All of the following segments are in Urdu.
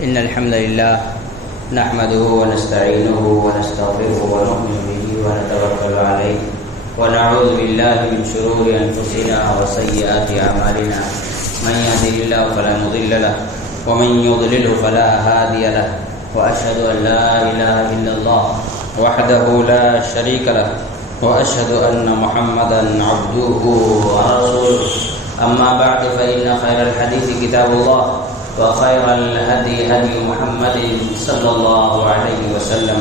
إن الحمد لله نحمده ونستعينه ونستغفره ونؤمن به ونتوكل عليه ونعوذ بالله من شرور أنفسنا وسيئات أعمالنا من يهده الله فلا مضل له ومن يضلله فلا هادي له وأشهد أن لا إله إلا الله وحده لا شريك له وأشهد أن محمدا عبده ورسوله أما بعد فإن خير الحديث كتاب الله وخير الهدي هدي محمد صلى الله عليه وسلم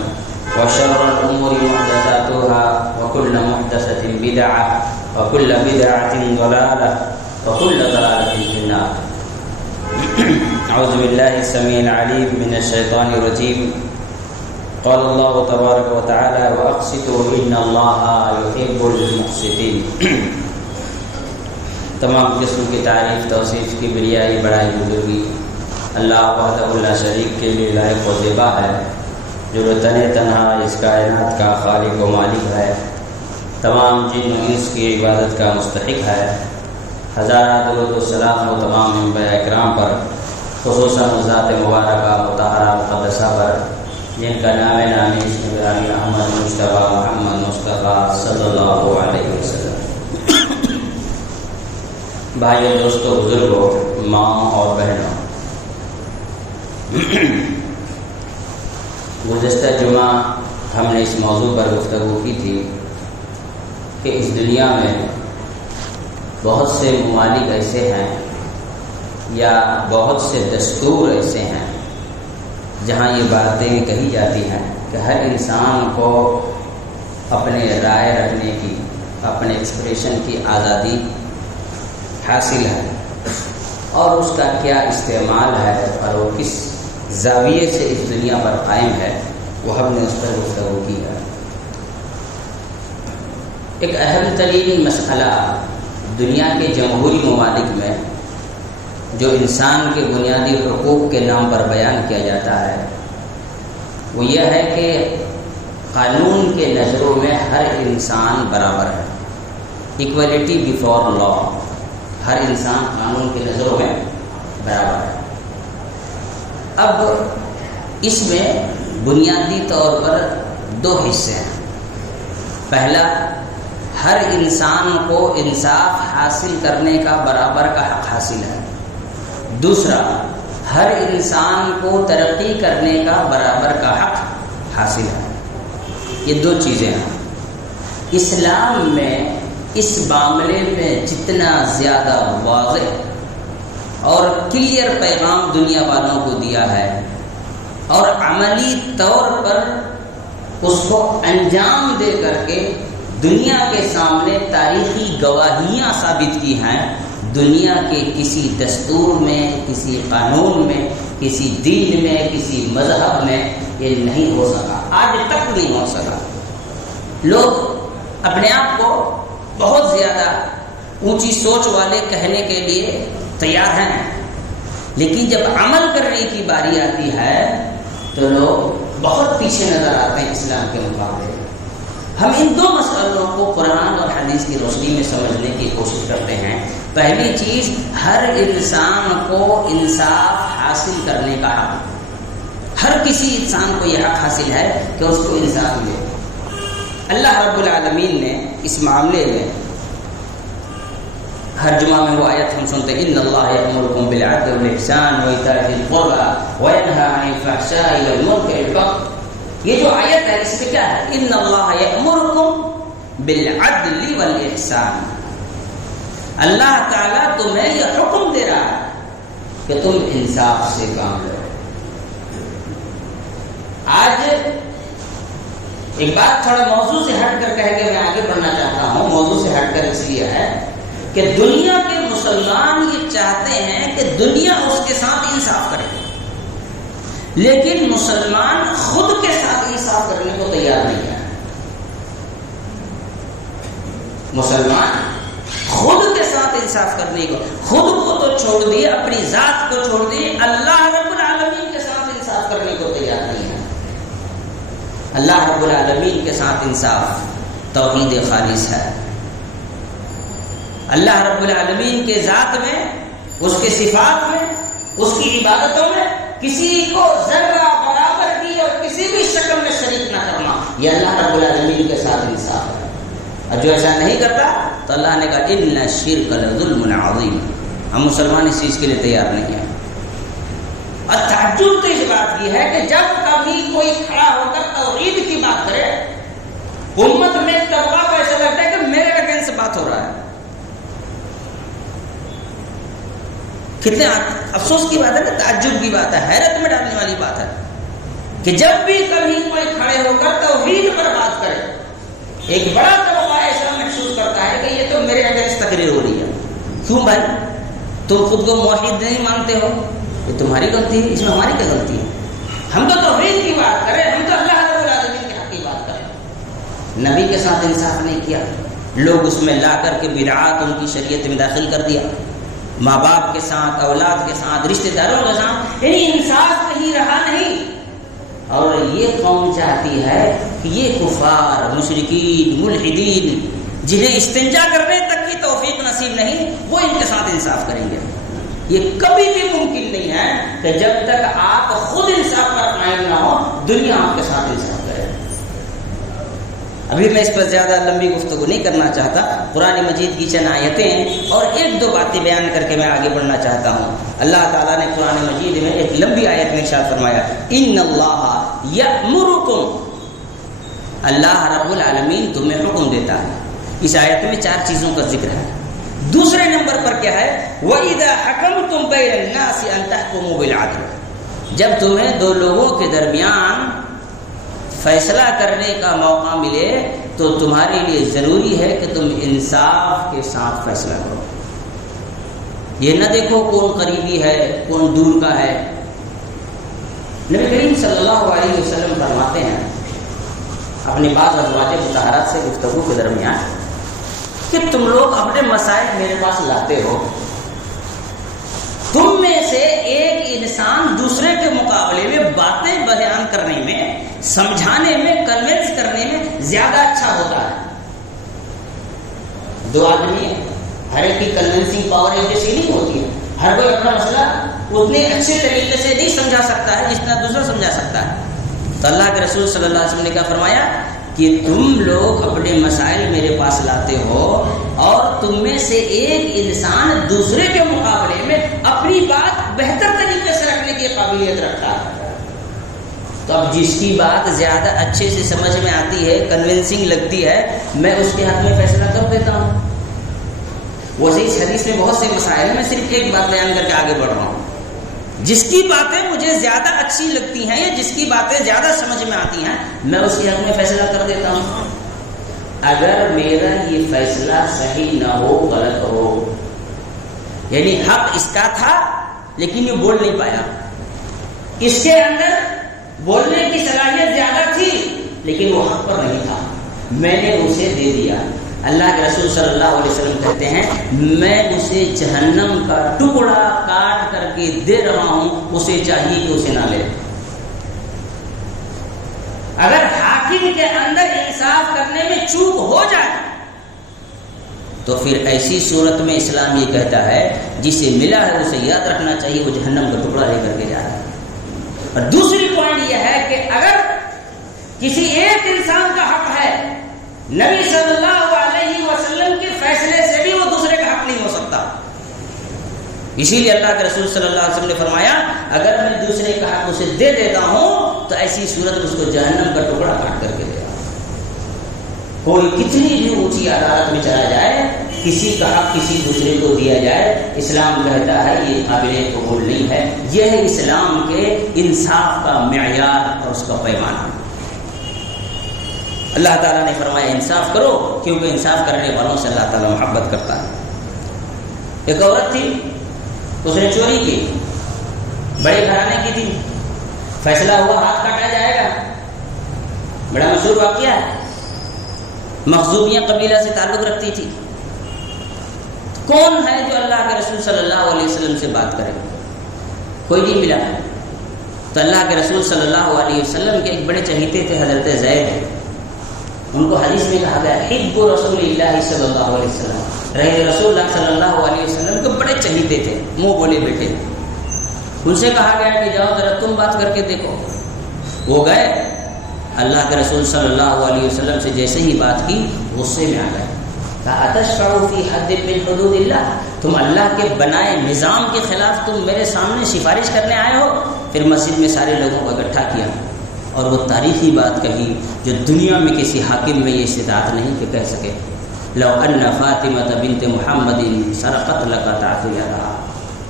وشر الأمور محدثاتها وكل محدثة بدعة وكل بدعة ضلالة وكل ضلالة في النار. أعوذ بالله السميع العليم من الشيطان الرجيم. قال الله تبارك وتعالى وأقسطوا إن الله يحب المقسطين. تمام قسم کی تعریف توصیف کی بریائی بڑائی بزرگی اللہ وحدہ لا شریک کے لیے لائق و زیبا ہے، جو تن تنہا اس کائنات کا خالق و مالک ہے، تمام جن و انس کی عبادت کا مستحق ہے. ہزارہ درود و سلام و تمام انبیاء اکرام پر، خصوصاً ذات مبارکہ مطہرہ مقدسہ پر جن کا نام نامی اسم گرامی احمد مصطفیٰ محمد مصطفیٰ صلی اللہ علیہ وسلم. بھائیو، دوستو، بزرگوں، ماں اور بہنوں، گزشتہ جمعہ ہم نے اس موضوع پر گفتگو کی تھی کہ اس دنیا میں بہت سے ممالک ایسے ہیں یا بہت سے دستور ایسے ہیں جہاں یہ باتیں کہی جاتی ہیں کہ ہر انسان کو اپنے رائے رکھنے کی، اپنے ایکسپریشن کی آزادی حاصل ہے، اور اس کا کیا استعمال ہے اور وہ کس زاویے سے اس دنیا پر قائم ہے، وہ ہم نے اس پر گفتگو کی ہے. ایک اہم ترین مسئلہ دنیا کے جمہوری ممالک میں جو انسان کے بنیادی حقوق کے نام پر بیان کیا جاتا ہے وہ یہ ہے کہ قانون کے نظروں میں ہر انسان برابر ہے. ایکویلٹی بیفور لا، ہر انسان قانون کی نظروں میں برابر ہے. اب اس میں بنیادی طور پر دو حصے ہیں. پہلا، ہر انسان کو انصاف حاصل کرنے کا برابر کا حق حاصل ہے. دوسرا، ہر انسان کو ترقی کرنے کا برابر کا حق حاصل ہے. یہ دو چیزیں ہیں. اسلام میں اس معاملے میں جتنا زیادہ واضح اور کلیئر پیغام دنیا والوں کو دیا ہے اور عملی طور پر اس کو انجام دے کر کے دنیا کے سامنے تاریخی گواہیاں ثابت کی ہیں، دنیا کے کسی دستور میں، کسی قانون میں، کسی دین میں، کسی مذہب میں یہ نہیں ہو سکا، آج تک نہیں ہو سکا. لوگ اپنے آپ کو بہت زیادہ اونچی سوچ والے کہنے کے لیے تیار ہیں، لیکن جب عمل کرنے کی باری آتی ہے تو لوگ بہت پیچھے نظر آتے ہیں اسلام کے مقابلے. ہم ان دو مسئلوں کو قرآن اور حدیث کی روشنی میں سمجھنے کی کوشش کرتے ہیں. پہلی چیز، ہر انسان کو انصاف حاصل کرنے کا حق. ہر کسی انسان کو یہ حق حاصل ہے کہ اس کو انصاف ملے. اللہ رب العالمین نے اس معاملے میں ہر جمعہ میں وہ آیت ہم سنتے ہیں، ان اللہ یأمرکم بالعدل والاحسان وایتاء ذی القربى وینہی عن الفحشاء والمنکر والبغی. یہ جو آیت ہے اس میں کیا ہے؟ ان اللہ یأمرکم بالعدل والاحسان. اللہ تعالیٰ تمہیں یہ حکم دے رہا ہے کہ تم انصاف سے کام کرو. آج ایک بات تھوڑا موضوع سے ہٹ کر کہہ کے میں آگے بڑھنا چاہتا ہوں. موضوع سے ہٹ کر اس لیے ہے کہ دنیا کے مسلمان یہ چاہتے ہیں کہ دنیا اس کے ساتھ انصاف کرے، لیکن مسلمان خود کے ساتھ انصاف کرنے کو تیار نہیں ہے. مسلمان خود کے ساتھ انصاف کرنے کو، خود کو تو چھوڑ دیے، اپنی ذات کو چھوڑ دیے، اللہ رب العالمین کے ساتھ انصاف کرنے کو تیار نہیں ہے. اللہ رب العالمین کے ساتھ انصاف توحید خالص ہے. اللہ رب العالمین کے ذات میں، اس کے صفات میں، اس کی عبادتوں میں کسی کو ذرہ برابر کی اور کسی بھی شکل میں شریک نہ کرنا، یہ اللہ رب العالمین کے ساتھ انصاف ہے۔ اور جو ایسا نہیں کرتا تو اللہ نے کہا ان الشرک لظلم عظیم، ہم مسلمان اس چیز کے لیے تیار نہیں ہیں۔ اور تعجب تو اس بات کی ہے کہ جب کبھی کوئی کھڑا ہو کر توحید کی بات کرے، امت میں طبقہ کو ایسا لگتا ہے کہ میرے اگینسٹ بات ہو رہا ہے۔ کتنے افسوس کی بات ہے نا، تعجب کی بات ہے، حیرت میں ڈالنے والی بات ہے کہ جب بھی کبھی کوئی کھڑے ہو کر توحید پر بات کرے، ایک بڑا طبقہ ایسا محسوس کرتا ہے کہ یہ تو میرے اگینسٹ تقریر ہو رہی ہے۔ کیوں بھائی؟ تم خود کو موحد نہیں مانتے ہو، یہ تمہاری غلطی ہے، اس میں ہماری کیا غلطی ہے؟ ہم تو توحید کی بات کریں، ہم تو اللہ رب العالمین کے حق کی بات کریں۔ نبی کے ساتھ انصاف نہیں کیا، لوگ اس میں لا کر کے بدعات ان کی شریعت میں داخل کر دیا، ماں باپ کے ساتھ، اولاد کے ساتھ، رشتہ داروں کے ساتھ، یعنی انصاف کہیں رہا نہیں۔ اور یہ قوم چاہتی ہے کہ یہ کفار، مشرکین، ملحدین جنہیں استنجا کرنے تک کی توفیق نصیب نہیں، وہ ان کے ساتھ انصاف کریں گے۔ یہ کبھی بھی ممکن نہیں ہے کہ جب تک آپ خود انصاف پر قائم نہ ہو، دنیا آپ کے ساتھ انصاف کرے۔ ابھی میں اس پر زیادہ لمبی گفتگو نہیں کرنا چاہتا، قرآن مجید کی چند آیتیں اور ایک دو باتیں بیان کر کے میں آگے بڑھنا چاہتا ہوں۔ اللہ تعالیٰ نے قرآن مجید میں ایک لمبی آیت میں ارشاد فرمایا، ان اللہ یأمرکم، اللہ رب العالمین تمہیں حکم دیتا ہے۔ اس آیت میں 4 چیزوں کا ذکر ہے۔ دوسرے نمبر پر کیا ہے؟ وَإِذَا حَكَمْتُمْ بَيْنَ النَّاسِ أَن تَحْكُمُوا بِالْعَدْلِ، جب تمہیں دو لوگوں کے درمیان فیصلہ کرنے کا موقع ملے تو تمہارے لیے ضروری ہے کہ تم انصاف کے ساتھ فیصلہ کرو۔ یہ نہ دیکھو کون قریبی ہے کون دور کا ہے۔ نبی کریم صلی اللہ علیہ وسلم فرماتے ہیں اپنی بعض ازواج مطہرات سے گفتگو کے درمیان کہ تم لوگ اپنے مسائل میرے پاس لاتے ہو، تم میں سے ایک انسان دوسرے کے مقابلے میں باتیں بیان کرنے میں، سمجھانے میں، کنونس کرنے میں زیادہ اچھا ہوتا ہے۔ دو آدمی ہر ایک کی کنونسنگ پاور ایک جیسی نہیں ہوتی ہے، ہر کوئی اپنا مسئلہ اتنے اچھے طریقے سے نہیں سمجھا سکتا ہے جتنا دوسرا سمجھا سکتا ہے۔ تو اللہ کے رسول صلی اللہ علیہ وسلم نے کیا فرمایا کہ تم لوگ اپنے مسائل میرے پاس لاتے ہو اور تم میں سے ایک انسان دوسرے کے مقابلے میں اپنی بات بہتر طریقے سے رکھنے کی قابلیت رکھتا ہے۔ تو اب جس کی بات زیادہ اچھے سے سمجھ میں آتی ہے، کنونسنگ لگتی ہے، میں اس کے حق میں فیصلہ کر دیتا ہوں۔ ویسے اس حدیث میں بہت سے مسائل، میں صرف ایک بات بیان کر کے آگے بڑھ رہا ہوں۔ جس کی باتیں مجھے زیادہ اچھی لگتی ہیں یا جس کی باتیں زیادہ سمجھ میں آتی ہیں، میں اس کے حق میں فیصلہ کر دیتا ہوں۔ اگر میرا یہ فیصلہ صحیح نہ ہو، غلط ہو، یعنی حق اس کا تھا لیکن یہ بول نہیں پایا، اس کے اندر بولنے کی صلاحیت زیادہ تھی لیکن وہ حق پر نہیں تھا، میں نے اسے دے دیا، اللہ کے رسول صلی اللہ علیہ وسلم کہتے ہیں میں اسے جہنم کا ٹکڑا کاٹ کر کے دے رہا ہوں، اسے چاہیے کہ اسے نہ لے۔ اگر حاکم کے اندر انصاف کرنے میں چوک ہو جائے تو پھر ایسی صورت میں اسلام یہ کہتا ہے جسے ملا ہے اسے یاد رکھنا چاہیے، وہ جہنم کا ٹکڑا لے کر کے جا رہا ہے۔ اور دوسری پوائنٹ یہ ہے کہ اگر کسی ایک انسان کا حق ہے، نبی صلی اللہ علیہ وسلم کے فیصلے سے بھی وہ دوسرے کا حق نہیں ہو سکتا۔ اسی لیے اللہ کے رسول صلی اللہ علیہ وسلم نے فرمایا اگر میں دوسرے کا حق اسے دے دیتا ہوں تو ایسی صورت اس کو جہنم کا ٹکڑا کاٹ کر کے دے گا۔ کوئی کتنی بھی اونچی عدالت میں چلا جائے، کسی کا حق کسی دوسرے کو دیا جائے، اسلام کہتا ہے یہ قابل قبول نہیں ہے۔ یہ ہے اسلام کے انصاف کا معیار اور اس کا پیمانہ۔ اللہ تعالیٰ نے فرمایا انصاف کرو کیونکہ انصاف کرنے والوں سے اللہ تعالیٰ محبت کرتا ہے۔ ایک عورت تھی، اس نے چوری کی، بڑے گھرانے کی تھی، فیصلہ ہوا ہاتھ کاٹا جائے گا، بڑا مشہور واقعہ ہے۔ مخزومیہ قبیلہ سے تعلق رکھتی تھی۔ کون ہے جو اللہ کے رسول صلی اللہ علیہ وسلم سے بات کرے؟ کوئی نہیں ملا۔ تو اللہ کے رسول صلی اللہ علیہ وسلم کے ایک بڑے چہیتے تھے حضرت زید، ان کو حدیث میں کہا گیا حب رسول اللہ صلی اللہ علیہ وسلم، رسول اللہ صلی اللہ علیہ وسلم کو بڑے چہیتے تھے، منہ بولے بیٹے۔ ان سے کہا گیا کہ جاؤ ذرا تم بات کر کے دیکھو. وہ گئے, اللہ کے رسول صلی اللہ علیہ وسلم سے جیسے ہی بات کی غصے میں آ گئے. کہا اتشفع فی حد من حدود اللہ, تم اللہ کے بنائے نظام کے خلاف تم میرے سامنے سفارش کرنے آئے ہو. پھر مسجد میں سارے لوگوں کو اکٹھا کیا اور وہ تاریخی بات کہی جو دنیا میں کسی حاکم میں یہ استطاعت نہیں کہ کہہ سکے. لو ان فاطمہ بنت محمد سرقت لقطعت یدها,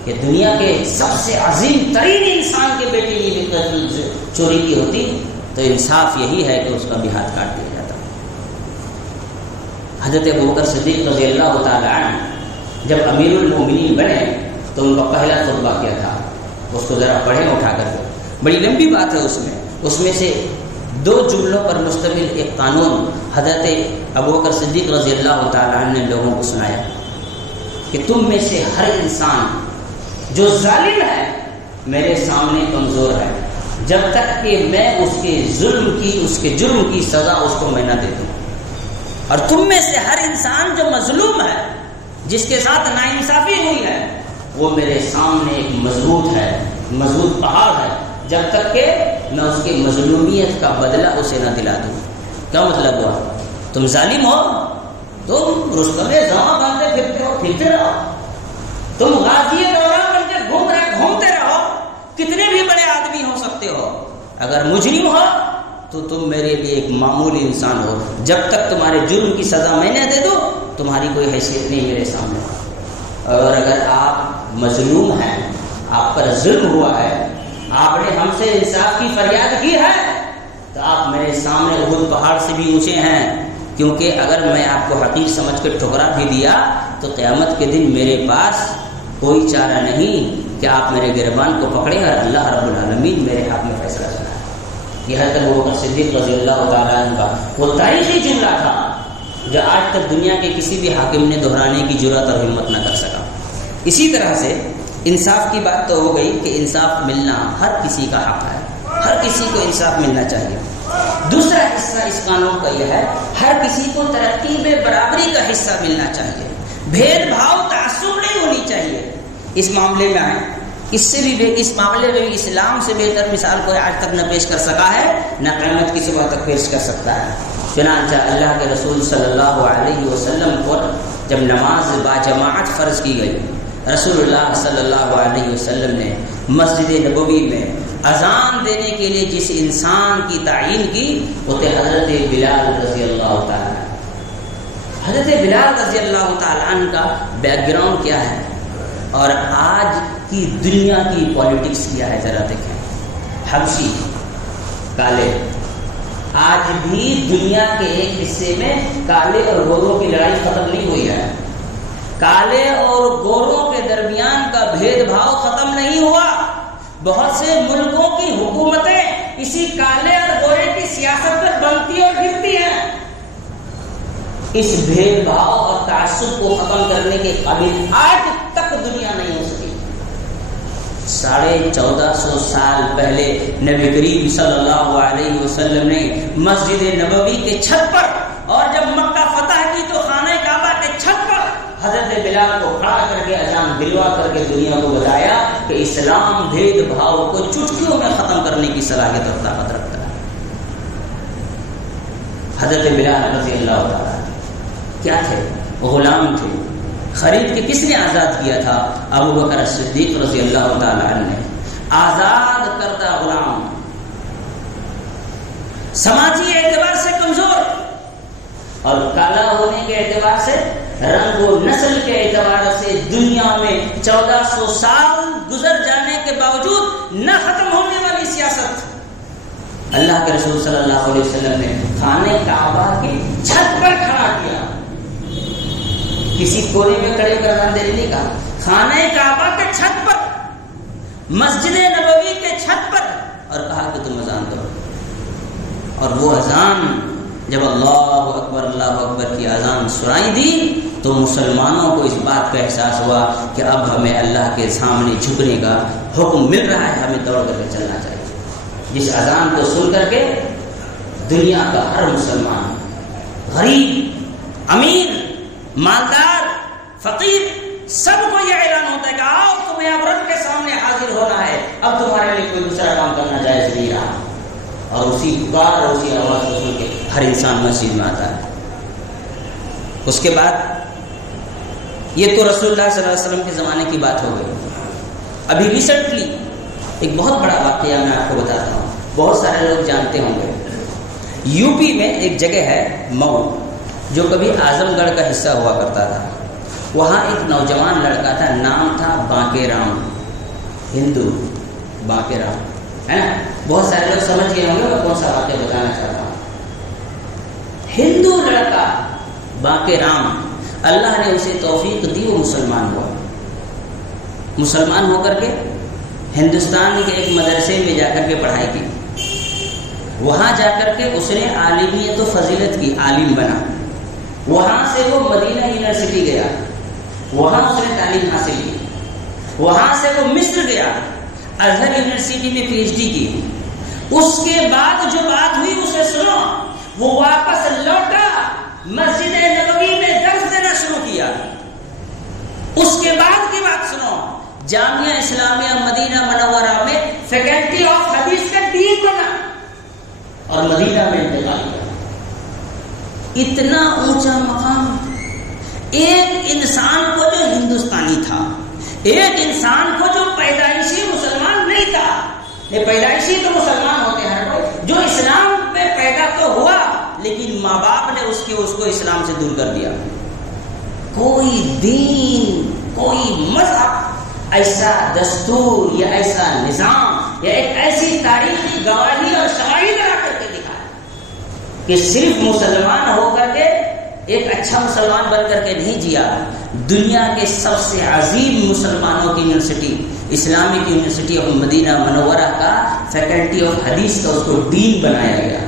کہ دنیا کے سب سے عظیم ترین انسان کے بیٹے نے بھی چوری کی ہوتی تو انصاف یہی ہے کہ اس کا بھی ہاتھ کاٹ دیا جاتا. حضرت ابوبکر صدیق رضی اللہ تعالی عنہ جب امیر المومنین بنے تو ان کا پہلا خطبہ کیا تھا, اس کو ذرا پڑھیں اٹھا کر کے. بڑی لمبی بات ہے اس میں سے 2 جملوں پر مشتمل ایک قانون حضرت ابوبکر صدیق رضی اللہ تعالی عنہ نے لوگوں کو سنایا کہ تم میں سے ہر انسان جو ظالم ہے میرے سامنے کمزور ہے, جب تک کہ میں اس کے جرم کی سزا اس کو میں نہ دے دوں. اور تم میں سے ہر انسان جو مظلوم ہے, جس کے ساتھ ناانصافی ہوئی ہے, وہ میرے سامنے ایک مضبوط پہاڑ ہے, جب تک کہ میں اس کے مظلومیت کا بدلہ اسے نہ دلا دوں. کیا مطلب ہوا؟ تم ظالم ہو, تم رستم زماں بنتے پھرتے رہو, تم غازی دورہ بن کے گھومتے رہو, کتنے بھی بڑے آدمی ہو سکتے ہو. اگر مجرم ہو تو تم میرے لیے ایک معمولی انسان ہو, جب تک تمہارے جرم کی سزا میں نہ دے دوں تمہاری کوئی حیثیت نہیں میرے سامنے. اور اگر آپ مظلوم ہیں, آپ پر ظلم ہوا ہے, آپ نے ہم سے انصاف کی فریاد کی ہے, تو آپ میرے سامنے احد پہاڑ سے بھی اونچے ہیں. کیونکہ اگر میں آپ کو حقیر سمجھ کے ٹھکرا بھی دیا تو قیامت کے دن میرے پاس کوئی چارہ نہیں کہ آپ میرے گربان کو پکڑیں اور اللہ رب العالمین میرے حق میں فیصلہ سنائے. یہ حضرت ابوبکر صدیق رضی اللہ تعالیٰ عنہ کا وہ تاریخی جملہ تھا جو آج تک دنیا کے کسی بھی حاکم نے دہرانے کی جرأت اور ہمت نہ کر سکا. اسی طرح سے انصاف کی بات تو ہو گئی کہ انصاف ملنا ہر کسی کا حق ہے, ہر کسی کو انصاف ملنا چاہیے. دوسرا حصہ اس قانون کا یہ ہے ہر کسی کو ترقی میں برابری کا حصہ ملنا چاہیے, بھید بھاؤ تعصب نہیں ہونی چاہیے. اس معاملے میں آئے, اس معاملے میں بھی اسلام سے بہتر مثال کوئی آج تک نہ پیش کر سکا ہے, نہ قیامت کی صبح تک پیش کر سکتا ہے. چنانچہ اللہ کے رسول صلی اللہ علیہ وسلم پر جب نماز باجماعت فرض کی گئی, رسول اللہ صلی اللہ علیہ وسلم نے مسجد نبوی میں اذان دینے کے لیے جس انسان کی تعین کی وہ تھے حضرت بلال رضی اللہ تعالیٰ. حضرت بلال رضی اللہ تعالیٰ عنہ کا بیک گراؤنڈ کیا ہے اور آج کی دنیا کی پالیٹکس کیا ہے ذرا دیکھیں. حبشی کالے, آج بھی دنیا کے ایک حصے میں کالے اور گوروں کی لڑائی ختم نہیں ہوئی ہے. کالے اور گوروں کے درمیان کا بھید بھاؤ ختم نہیں ہوا. بہت سے ملکوں کی حکومتیں اسی کالے اور گورے کی سیاست پر بنتی اور گرتی ہیں. اس بھید بھاؤ اور تعصب کو ختم کرنے کے قابل آج تک دنیا نہیں ہو سکی. 1450 سال پہلے نبی کریم صلی اللہ علیہ وسلم نے مسجد نبوی کے چھت پر, اور جب مکہ فتح کی تو خانہ کعبہ کے چھت پر حضرت بلال کو کھڑا کر کے اذان دلوا کر کے دنیا کو بتایا کہ اسلام بھید بھاؤ کو چٹکیوں میں ختم کرنے کی صلاحیت اور طاقت رکھتا ہے. حضرت بلال رضی اللہ تعالیٰ کیا تھے؟ غلام تھے. خرید کے کس نے آزاد کیا تھا؟ ابو بکر صدیق رضی اللہ تعالیٰ عنہ نے. آزاد کردہ غلام, سماجی اعتبار سے کمزور اور کالا ہونے کے اعتبار سے, رنگ و نسل کے اعتبار سے دنیا میں 1400 سال گزر جانے کے باوجود نہ ختم ہونے والی سیاست. اللہ کے رسول صلی اللہ علیہ وسلم نے خانہ کعبہ کی چھت پر کھڑا کیا, کسی کونے میں کھڑے کر اذان دینے نہیں کہا, خانہ کعبہ کے چھت پر, مسجد نبوی کے چھت پر, اور کہا کہ تم اذان دو. اور وہ اذان جب اللہ اکبر کی اذان سنائی دی تو مسلمانوں کو اس بات کا احساس ہوا کہ اب ہمیں اللہ کے سامنے جھکنے کا حکم مل رہا ہے, ہمیں دوڑ کر کے چلنا چاہیے. جس اذان کو سن کر کے دنیا کا ہر مسلمان, غریب, امیر, مالدار, فقیر, سب کو یہ اعلان ہوتا ہے کہ آؤ تم قیامت کے سامنے حاضر ہونا ہے، اب تمہارے لیے کوئی دوسرا کام کرنا جائز نہیں رہا۔ اور اسی پکار اور اسی آواز کو سن کے ہر انسان مسجد میں آتا ہے۔ اس کے بعد یہ تو رسول اللہ صلی اللہ علیہ وسلم کے زمانے کی بات ہو گئی۔ ابھی ریسنٹلی ایک بہت بڑا واقعہ میں آپ کو بتاتا ہوں، بہت سارے لوگ جانتے ہوں گے۔ یو پی میں ایک جگہ ہے مئو، جو کبھی اعظم گڑھ کا حصہ ہوا کرتا تھا۔ وہاں ایک نوجوان لڑکا تھا، نام تھا بانکے رام، ہندو بانکے رام، ہے نا؟ بہت سارے لوگ سمجھ گئے ہوں گے میں کون سا واقعہ بتانا چاہتا ہوں۔ ہندو لڑکا بانکے رام، اللہ نے اسے توفیق دی، وہ مسلمان ہوا۔ مسلمان ہو کر کے ہندوستان کے ایک مدرسے میں جا کر کے پڑھائی کی۔ وہاں جا کر کے اس نے عالمیت و فضیلت کی، عالم بنا۔ وہاں سے وہ مدینہ یونیورسٹی گیا، وہاں اس نے تعلیم حاصل کی۔ وہاں سے وہ مصر گیا، ازہر یونیورسٹی میں PhD کی۔ اس کے بعد جو بات ہوئی اسے سنو، وہ واپس لوٹا، مسجد نبوی میں درس دینا شروع کیا۔ اس کے بعد کی بات سنو، جامعہ اسلامیہ مدینہ منورہ میں فیکلٹی آف حدیث کا ڈین بنا اور مدینہ میں انتقال کیا۔ اتنا اونچا مقام ایک انسان کو جو ہندوستانی تھا، ایک انسان کو جو پیدائشی مسلمان نہیں تھا، یہ پیدائشی تو مسلمان ہوتے ہیں ہر کوئی، جو اسلام میں پیدا تو ہوا لیکن ماں باپ نے اس کو اسلام سے دور کر دیا۔ کوئی دین، کوئی مذہب ایسا دستور یا ایسا نظام یا ایک ایسی تاریخی گواہی اور شواہد لا کر کے دکھایا کہ صرف مسلمان ہو کر کے ایک اچھا مسلمان بن کر کے نہیں جیا، دنیا کے سب سے عظیم مسلمانوں کی یونیورسٹی، اسلامک یونیورسٹی آف مدینہ منورہ کا فیکلٹی آف حدیث کا اس کو ڈین بنایا گیا۔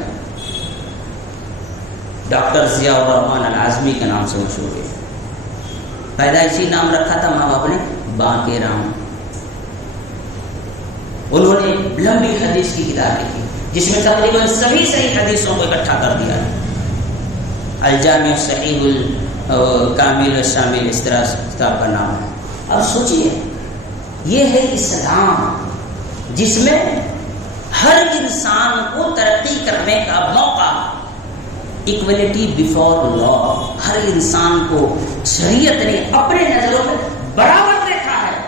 ڈاکٹر ضیاء الرحمن العازمی کے نام سے مشہور ہے۔ پیدائشی نام رکھا تھا ماں باپ نے بانکے رام۔ انہوں نے ایک لمبی حدیث کی کتاب لکھی جس میں تقریباً سبھی صحیح حدیثوں کو اکٹھا کر دیا ہے۔ الجامع الصحیح الکامل الشامل، اس طرح کتاب کا نام ہے۔ اب سوچئے، یہ ہے اسلام جس میں ہر انسان کو ترقی کرنے کا موقع، ایکویلٹی بیفور لا، ہر انسان کو شریعت نے اپنے نظروں میں برابر دیکھا ہے۔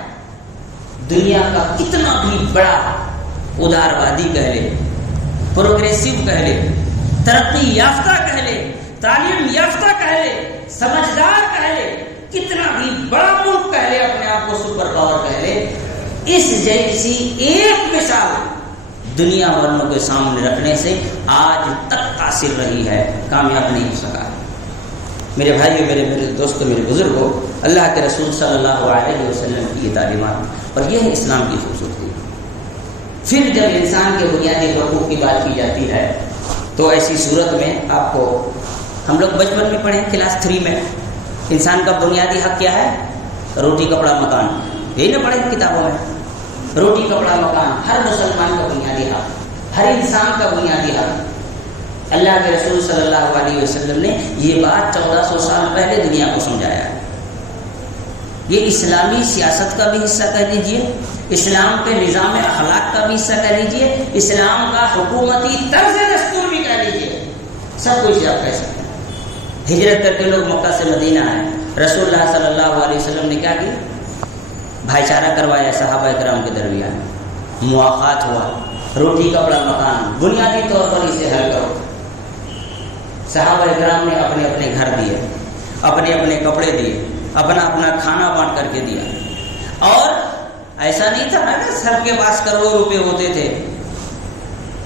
دنیا کا کتنا بھی بڑا اداروادی کہہ لے، پروگریسو کہہ لے، ترقی یافتہ کہہ لے، تعلیم یافتہ کہہ لے، سمجھدار کہہ لے، کتنا بھی بڑا ملک کہہ لے، اپنے آپ کو سپر پاور کہہ لے، اس جیسی ایک مثال دنیا والوں کے سامنے رکھنے سے آج تک قاصر رہی ہے، کامیاب نہیں ہو سکا۔ میرے بھائیو، میرے دوستوں، میرے بزرگوں، اللہ کے رسول صلی اللہ علیہ وسلم کی یہ تعلیمات اور یہ ہے اسلام کی خوبصورتی۔ پھر جب انسان کے بنیادی حقوق کی بات کی جاتی ہے تو ایسی صورت میں آپ کو، ہم لوگ بچپن میں پڑھے کلاس 3 میں، انسان کا بنیادی حق کیا ہے؟ روٹی کپڑا مکان، یہی نہ پڑھے کتابوں میں؟ روٹی کپڑا مکان ہر مسلمان کا بنیادی حق، ہر انسان کا بنیادی حق۔ اللہ کے رسول صلی اللہ علیہ وسلم نے یہ بات 1400 سال پہلے دنیا کو سمجھایا ہے۔ یہ اسلامی سیاست کا بھی حصہ کہہ لیجئے، اسلام کے نظام اخلاق کا بھی حصہ کہہ لیجئے، اسلام کا حکومتی طرز دستور بھی کہہ لیجئے، سب کچھ آپ کہہ سکتے ہیں۔ ہجرت کر کے لوگ مکہ سے مدینہ آئے، رسول اللہ صلی اللہ علیہ وسلم نے کیا کیا؟ بھائی چارہ کروایا صحابہ کرام کے درمیان، مواخات ہوا، روٹی کپڑا مکان بنیادی طور پر اسے حل کرو۔ صحابہ کرام نے اپنے اپنے گھر دیے، اپنے اپنے کپڑے دیے، اپنا اپنا کھانا بانٹ کر کے دیا۔ اور ایسا نہیں تھا نا کہ سب کے پاس کروڑوں روپے ہوتے تھے۔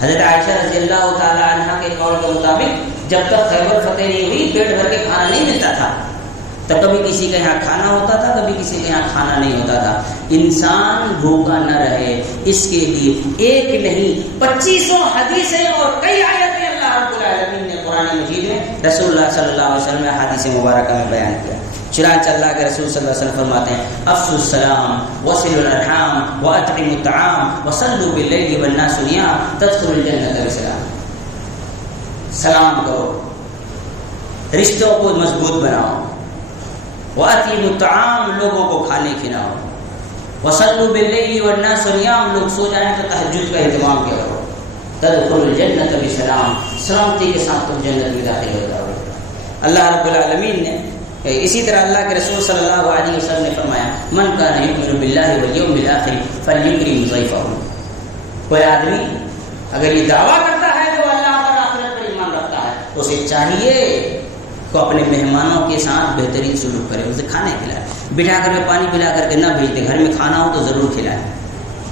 حضرت عائشہ رضی اللہ تعالی عنہ کے قول کے مطابق جب تک خیبر فتح نہیں ہوئی پیٹ بھر کے کھانا نہیں ملتا تھا، تو کبھی کسی کے یہاں کھانا ہوتا تھا، کبھی کسی کے یہاں کھانا نہیں ہوتا تھا۔ انسان بھوکا نہ رہے اس کے لیے ایک نہیں 2500 حدیثیں اور کئی آیتیں اللہ رب العالمین نے قرآن مجید میں رسول اللہ صلی اللہ علیہ وسلم نے حدیث مبارکہ میں بیان کیا۔ چنانچہ اللہ کے رسول صلی اللہ علیہ وسلم فرماتے ہیں: افشوا السلام وصلوا الارحام واطعموا الطعام وصلوا باللیل والناس نیام تدخلوا الجنة بسلام۔ سلام کرو، رشتوں کو مضبوط بناؤ، واطعموا الطعام لوگوں کو کھانے کھلاؤ، وصلوا باللیل والناس نیام، لوگ سو جائیں تو تہجد کا اہتمام کیا کرو. تدخلوا الجنۃ بسلام، سلامتی کے ساتھ تم جنت میں داخل ہو جاؤ. اللہ رب العالمین نے اسی طرح اللہ کے رسول صلی اللہ علیہ وسلم نے فرمایا من کان یؤمن باللہ والیوم الآخر فلیکرم ضیفہ. کوئی آدمی اگر یہ دعویٰ کرتا ہے جو اللہ پر آخرت پر ایمان رکھتا ہے، اسے چاہیے کہ اپنے مہمانوں کے ساتھ بہترین سلوک کرے، اسے کھانے کھلائے، بٹھا کر کے پانی پلا کر کے نہ بھیج دے، گھر میں کھانا ہو تو ضرور کھلائے،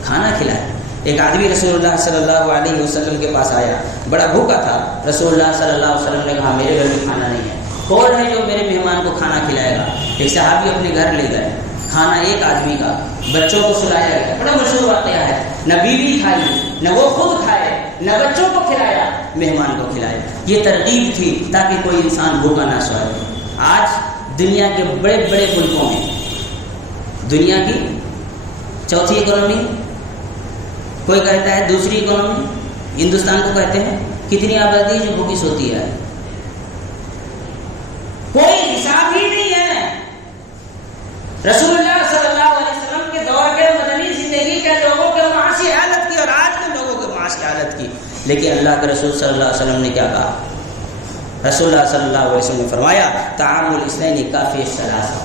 کھانا کھلائے. ایک آدمی رسول اللہ صلی اللہ علیہ وسلم کے پاس آیا، بڑا بھوکا تھا. رسول اللہ صلی اللہ علیہ وسلم نے کہا میرے گھر میں کھانا نہیں ہے، کون ہے جو میرے مہمان کو کھانا کھلائے گا؟ ایک صحابی اپنے گھر لے گئے، کھانا ایک آدمی کا، بچوں کو سلایا گیا. بڑا مشہور واقعہ ہے، نہ بیوی کھائی، نہ وہ خود کھائے، نہ بچوں کو کھلایا، مہمان کو کھلایا. یہ ترغیب تھی تاکہ کوئی انسان بھوکا نہ سوئے. آج دنیا کے بڑے بڑے ملکوں میں، دنیا کی چوتھی اکانومی، کوئی کہتا ہے دوسری اکانومی، ہندوستان کو کہتے ہیں، کتنی آبادی جو بھوکی سوتی ہے، کوئی حساب ہی نہیں ہے. رسول اللہ صلی اللہ علیہ وسلم کے دور کے مدنی زندگی کے لوگوں کے معاشی حالت کی اور آج کے لوگوں کے معاشی حالت کی. لیکن اللہ کے رسول صلی اللہ علیہ وسلم نے کیا کہا؟ رسول اللہ صلی اللہ علیہ وسلم نے فرمایا طعام الاثنین کافی الثلاثہ،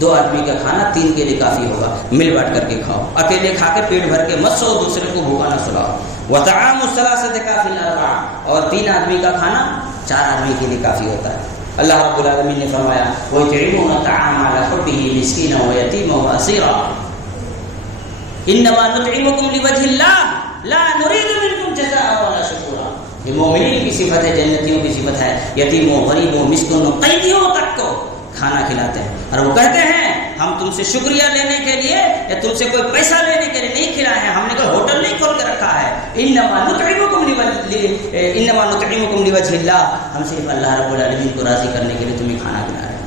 دو آدمی کا کھانا تین کے لیے کافی ہوگا، مل بانٹ کر کے کھاؤ، اکیلے کھا کے پیٹ بھر کے مت سو، دوسرے کو بھوکا نہ سلاؤ. وطعام الثلاثہ کافی الاربعہ، اور تین آدمی کا کھانا چار آدمی کے لیے کافی ہوتا ہے. اللہ رب العالمین نے فرمایا وَيُطْعِمُونَ الطَّعَامَ عَلَىٰ حُبِّهِ مِسْكِينًا وَيَتِيمًا وَأَسِيرًا إِنَّمَا نُطْعِمُكُمْ لِوَجْهِ اللَّهِ لَا نُرِيدُ مِنكُمْ جَزَاءً وَلَا شُكُورًا. یہ مومنین کی صفت ہے، جنتیوں کی صفت ہے. یتیموں، غریبوں، مسکینوں، قیدیوں تک کو کھانا کھلاتے ہیں، اور وہ کہتے ہیں ہم تم سے شکریہ لینے کے لیے یا تم سے کوئی پیسہ لینے کے لیے نہیں کھلائے ہیں، ہم نے کوئی ہوٹل نہیں کھول کے رکھا ہے. انما نطعمکم لوجہ اللہ، ہم صرف اللہ رب العالمین کو راضی کرنے کے لیے تمہیں کھانا کھلا رہے ہیں.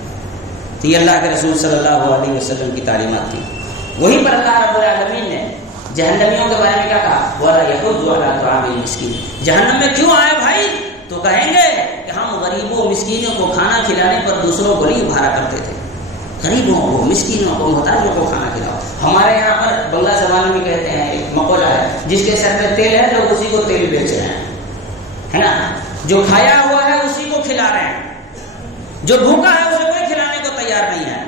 تو یہ اللہ کے رسول صلی اللہ علیہ وسلم کی تعلیمات تھی. وہیں پر اللہ رب العالمین نے جہنمیوں کے بارے میں کیا کہا؟ وَلَا يَحُضُّ عَلَىٰ طَعَامِ الْمِسْكِينِ. جہنم میں کیوں آئے بھائی؟ تو کہیں گے کہ ہم غریبوں مسکینوں کو کھانا کھلانے پر دوسروں کو نہیں ابھارا کرتے تھے. غریبوں کو، مسکینوں کو، محتاجوں کو کھانا کھلاؤ. ہمارے یہاں پر بنگلہ زبان میں کہتے ہیں، ایک مقولہ ہے، جس کے سر میں تیل ہے لوگ اسی کو تیل بیچ رہے ہیں، ہے نا. جو کھایا ہوا ہے اسی کو کھلا رہے ہیں، جو بھوکا ہے اسے کوئی کھلانے کو تیار نہیں ہے.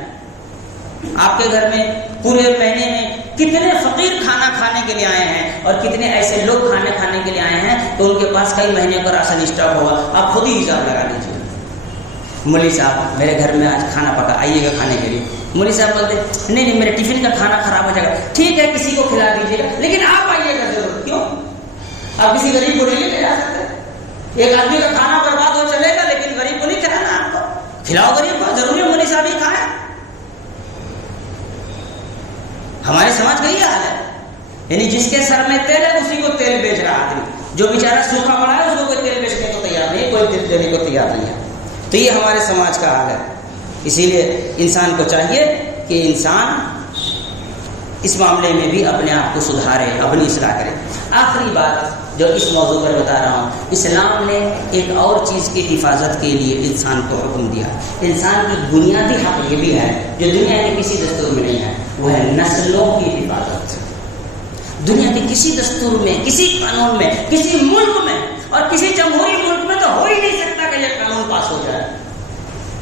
آپ کے گھر میں پورے مہینے میں کتنے فقیر کھانا کھانے کے لیے آئے ہیں اور کتنے ایسے لوگ کھانے کھانے کے لیے آئے ہیں تو ان کے پاس کئی مہینے کا راشن اسٹاک ہوگا. آپ خود ہی حساب لگا لیجیے. مولوی صاحب میرے گھر میں آج کھانا پکا، آئیے گا کھانے کے لیے. مولوی صاحب بولتے نہیں میرے ٹفن کا کھانا خراب ہو جائے گا. ٹھیک ہے کسی کو کھلا دیجیے گا لیکن آپ آئیے گا ضرور. کیوں؟ آپ کسی غریب کو نہیں لے جا سکتے. ایک آدمی کا کھانا برباد ہو چلے گا لیکن غریب کو نہیں کھلانا. آپ کو کھلاؤ غریب کو، ضروری ہے مولوی صاحب ہی کھائیں. ہمارے سماج کا یہ حال ہے، یعنی جس کے سر میں تیل ہے اسی کو تیل بیچ رہا آدمی. جو بیچارہ سوکھا پڑا ہے اس کو کوئی تیل بیچنے کو تیار نہیں، کوئی تیل دینے کو تیار نہیں ہے. تو یہ ہمارے سماج کا حال ہے. اسی لیے انسان کو چاہیے کہ انسان اس معاملے میں بھی اپنے آپ کو سدھارے، اپنی اصلاح کرے. آخری بات جو اس موضوع پر بتا رہا ہوں، اسلام نے ایک اور چیز کی حفاظت کے لیے انسان کو حکم دیا. انسان کی بنیادی حق یہ بھی ہے جو دنیا کے کسی دستور میں نہیں ہے، وہ ہے نسلوں کی حفاظت. دنیا کے کسی دستور میں، کسی قانون میں، کسی ملک میں اور کسی جمہوری ملک میں تو ہو ہی نہیں سکتا کہ یہ قانون پاس ہو جائے.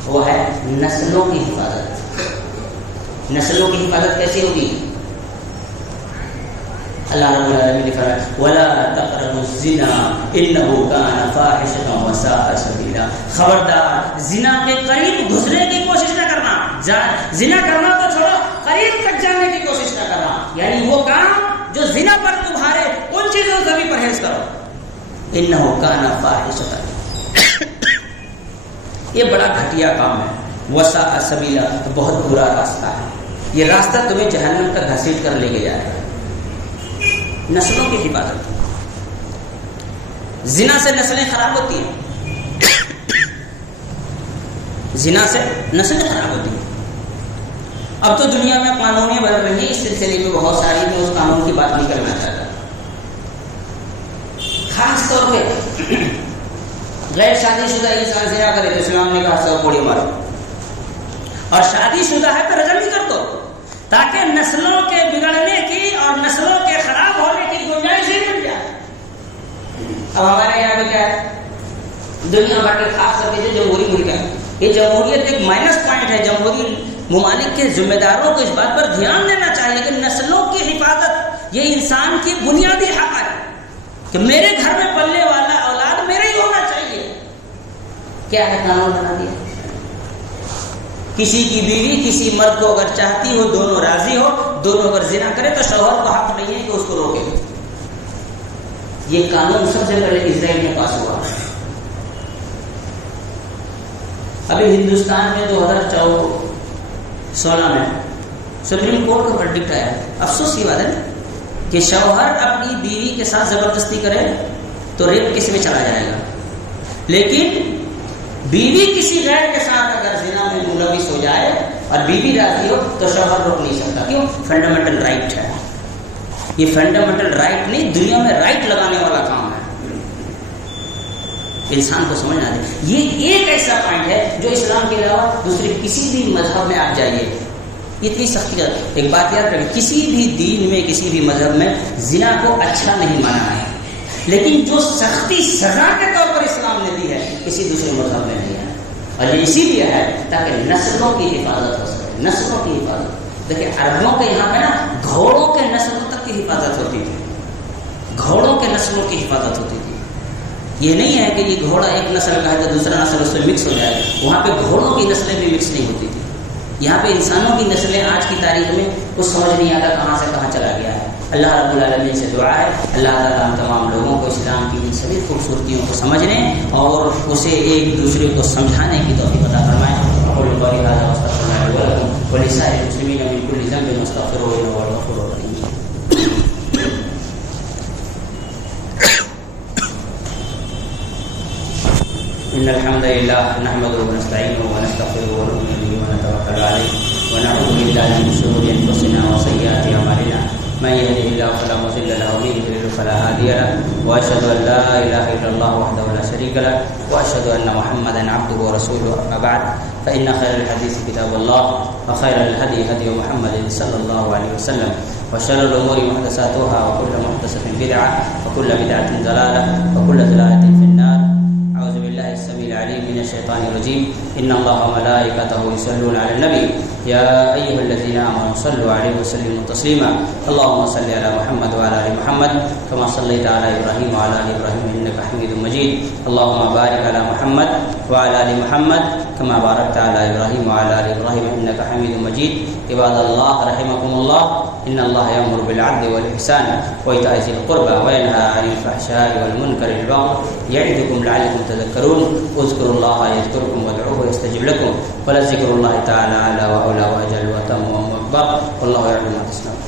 وہ ہے نسلوں کی حفاظت. نسلوں کی حفاظت کیسے ہوگی؟ اللہ رب العالمین نے فرمایا وَلَا تَقْرَبُوا الزِّنَا إِنَّهُ كَانَ فَاحِشَةً وَسَاءَ سَبِيلًا. خبردار زنا کے قریب گھسنے کی کوشش نہ کرنا. زنا کرنا تو چھوڑو، قریب تک جانے کی کوشش نہ کرنا. یعنی وہ کام جو زنا پر تمہارے ان چیزوں سے بھی پرہیز کرو. إِنَّهُ كَانَ فَاحِشَةً، یہ بڑا گھٹیا کام ہے. وَسَاءَ سَبِيلًا، بہت برا راستہ ہے. یہ راستہ تمہیں جہنم تک گھسیٹ کر لے کے جائے گا. نسلوں کی حفاظت. زنا سے نسلیں خراب ہوتی ہیں، زنا سے نسلیں خراب ہوتی ہیں. اب تو دنیا میں قانونیں بن رہی ہیں اس سلسلے میں بہت ساری. میں اس قانون کی بات نہیں کرنا چاہتا. خاص طور پہ غیر شادی شدہ انسان زنا کرے تو اسلام نے کہا سب کوڑی مارو، اور شادی شدہ ہے تو رجم ہی کر دو. تاکہ نسلوں کے بگڑنے کی اور نسلوں کے خراب ہونے کی گنجائش ہی مل جائے۔ اب ہمارے یہاں پہ کیا ہے، دنیا بھر کے خاص کر کے جمہوری ملک ہے، یہ جمہوریت ایک مائنس پوائنٹ ہے۔ جمہوری ممالک کے ذمہ داروں کو اس بات پر دھیان دینا چاہیے کہ نسلوں کی حفاظت یہ انسان کی بنیادی حق ہے کہ میرے گھر میں پلنے والا اولاد میرے ہی ہونا چاہیے۔ کیا ہے، قانون بنا دیا، کسی کی بیوی کسی مرد کو اگر چاہتی ہو، دونوں راضی ہو، دونوں اگر زنا کرے تو شوہر کو حق نہیں ہے کہ اس کو روکے۔ یہ قانون سب سے پہلے اسرائیل میں پاس ہوا۔ ابھی ہندوستان میں 2016 میں سپریم کورٹ کا ورڈکٹ آیا ہے۔ افسوس کی بات ہے کہ شوہر اپنی بیوی کے ساتھ زبردستی کرے تو ریپ کیس میں چلا جائے گا، لیکن بیوی کسی غیر کے ساتھ اگر زنا میں ملوث ہو جائے اور بیوی راضی ہو تو شوہر روک نہیں سکتا۔ کیوں؟ فنڈامنٹل رائٹ ہے۔ یہ فنڈامنٹل رائٹ نہیں، دنیا میں رائٹ لگانے والا کام ہے، انسان کو سمجھنا ہے۔ یہ ایک ایسا پوائنٹ ہے جو اسلام کے علاوہ دوسرے کسی بھی مذہب میں آپ جائیے، اتنی سختی۔ ایک بات یاد رکھیں، کسی بھی دین میں کسی بھی مذہب میں زنا کو اچھا نہیں مانا ہے، لیکن جو سختی سزا کے طور پر اسلام نے دی ہے کسی دوسرے مذہب میں نہیں ہے، اور یہ اسی لیے ہے تاکہ نسلوں کی حفاظت ہو سکے۔ نسلوں کی حفاظت دیکھیں، عربوں کے یہاں پہ نا گھوڑوں کے نسلوں تک کی حفاظت ہوتی تھی، گھوڑوں کے نسلوں کی حفاظت ہوتی تھی۔ یہ نہیں ہے کہ یہ گھوڑا ایک نسل کا ہے تو دوسرا نسل اس میں مکس ہو جائے، وہاں پہ گھوڑوں کی نسلیں بھی مکس نہیں ہوتی تھی۔ یہاں پہ انسانوں کی نسلیں آج کی تاریخ میں کچھ سمجھ نہیں آتا کہاں سے کہاں چلا گیا ہے۔ اللہ رب العالمین سے دعا ہے اللہ تعالیٰ ہم تمام لوگوں کو اسلام کی ان سبھی خوبصورتیوں کو سمجھنے اور اسے ایک دوسرے کو سمجھانے کی توفیق عطا فرمائے۔ اقول قولی ھذا واستغفر اللہ لي ولكم ولسائر المسلمين من كل ذنب واستغفروه انه هو الغفور الرحيم۔ إن الحمد لله نحمده ونستعينه ونستغفره ونؤمن به ونتوكل عليه ونعوذ بالله من شرور أنفسنا وسيئات أعمالنا من يهده الله فلا مضل له ومن يضلل فلا هادي له وأشهد أن لا إله إلا الله وحده لا شريك له وأشهد أن محمدا عبده ورسوله أما بعد فإن خير الحديث كتاب الله وخير الهدي هدي محمد صلى الله عليه وسلم وشر الأمور محدثاتها وكل محدثة بدعة وكل بدعة ضلالة وكل ضلالة في النار۔ أعوذ بالله السميع العليم من الشيطان الرجيم إن الله وملائكته يصلون على النبي يا أيها الذين آمنوا صلوا عليه وسلموا تسليما اللهم صل على محمد وعلى آل محمد كما صليت على إبراهيم وعلى آل إبراهيم إنك حميد مجيد اللهم بارك على محمد وعلى آل محمد كما باركت على إبراهيم وعلى آل إبراهيم إنك حميد مجيد۔ عباد الله رحمكم الله إن الله يأمر بالعدل والإحسان وإيتاء ذي القربى وينهى عن الفحشاء والمنكر والبغي يعظكم لعلكم تذكرون اذكروا الله يذكركم وادعوه يستجب لكم ولذكر الله تعالى أعلى وأولى وأجل وأتم وأكبر والله يعلم ما تصنعون۔